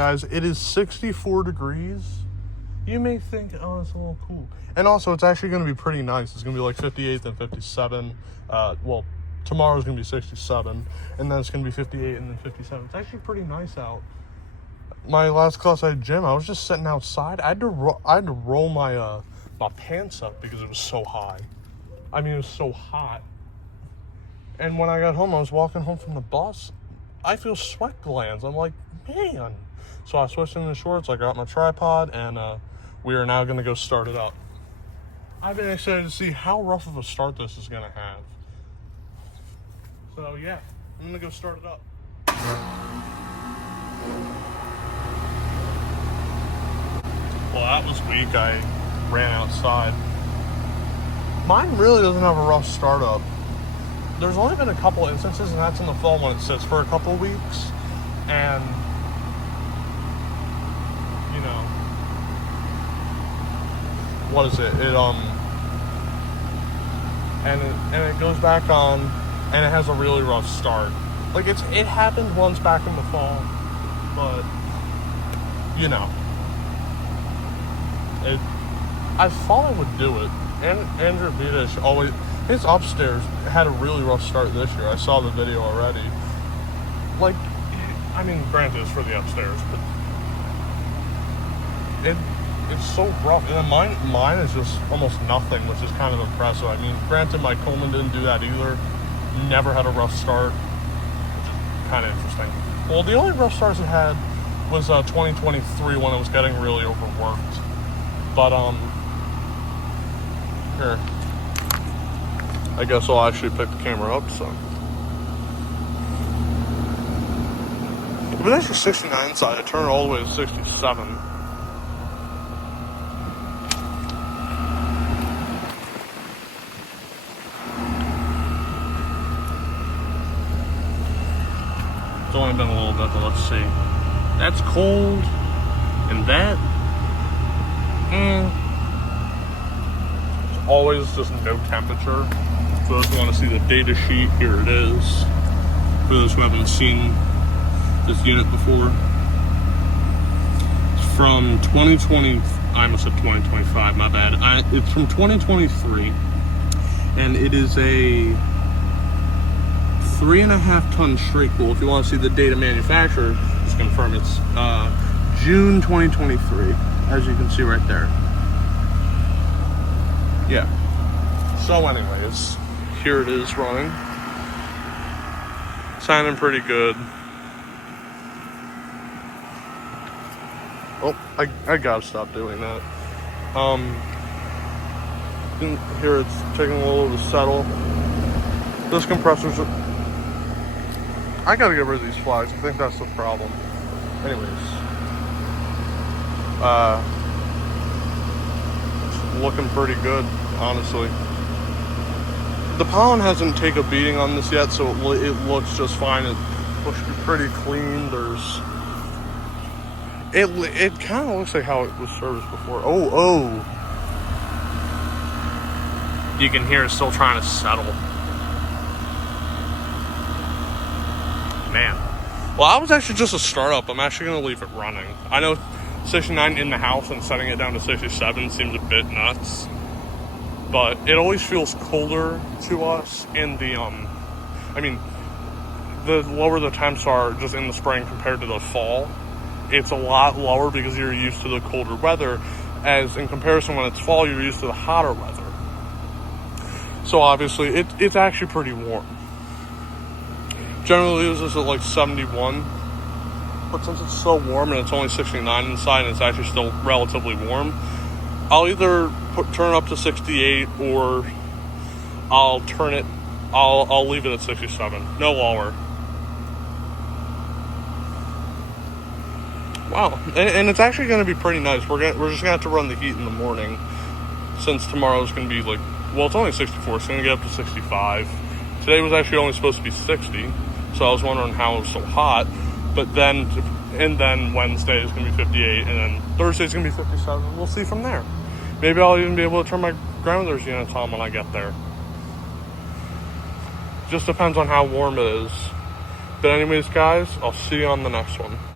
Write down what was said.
guys, it is 64 degrees. You may think, oh, it's a little cool. And also, it's actually going to be pretty nice. It's going to be like 58 and 57. Well, tomorrow's going to be 67. And then it's going to be 58 and then 57. It's actually pretty nice out. My last class I had gym, I was just sitting outside. I had to roll my my pants up because it was so high. I mean, it was so hot. And when I got home, I was walking home from the bus. I feel sweat glands. I'm like, man. So I switched into shorts. I got my tripod, and we are now going to go start it up. I've been excited to see how rough of a start this is going to have. So yeah, I'm going to go start it up. Well, that was weak. I ran outside. Mine really doesn't have a rough startup. There's only been a couple instances, and that's in the fall when it sits for a couple of weeks. And, you know, what is it? And it goes back on, and it has a really rough start. Like, it happened once back in the fall, but, you know, I thought I would do it. And Andrew Vidish always, his upstairs had a really rough start this year. I saw the video already. Like, I mean, granted, it's for the upstairs, but it's so rough. And then mine is just almost nothing, which is kind of impressive. I mean, granted, my Coleman didn't do that either. Never had a rough start, which is kind of interesting. Well, the only rough starts it had was 2023 when it was getting really overworked. But, here. I guess I'll actually pick the camera up, so. It was actually 69 inside. I turned all the way to 67. It's only been a little bit, but let's see. That's cold. And that, it's always just no temperature. For those who want to see the data sheet, here it is. For those who haven't seen this unit before. It's from 2020, I almost said 2025, my bad. It's from 2023, and it is a 3.5 ton straight pool. If you want to see the data manufacturer, just confirm it's June 2023, as you can see right there. Yeah. So anyways, here it is running. Sounding pretty good. Oh, I gotta stop doing that. Here it's taking a little to settle. This compressor's, I gotta get rid of these flags. I think that's the problem. Anyways, it's looking pretty good, honestly. The pollen hasn't taken a beating on this yet, so it looks just fine. It looks pretty clean. It kind of looks like how it was serviced before. Oh. You can hear it still trying to settle. Man. Well, that was actually just a startup. I'm actually going to leave it running. I know 69 in the house and setting it down to 67 seems a bit nuts. But it always feels colder to us in the, I mean, the lower the temps are just in the spring compared to the fall, it's a lot lower because you're used to the colder weather, as in comparison when it's fall, you're used to the hotter weather. So obviously, it's actually pretty warm. Generally, this is at like 71, but since it's so warm and it's only 69 inside and it's actually still relatively warm, I'll either turn it up to 68 or I'll leave it at 67. No lower. Wow, and it's actually going to be pretty nice. We're just going to have to run the heat in the morning, since tomorrow's going to be like, well, it's only 64. It's going to get up to 65. Today was actually only supposed to be 60, so I was wondering how it was so hot. But then Wednesday is going to be 58, and then Thursday's going to be 57. We'll see from there. Maybe I'll even be able to turn my grandmother's units on when I get there. Just depends on how warm it is. But anyways, guys, I'll see you on the next one.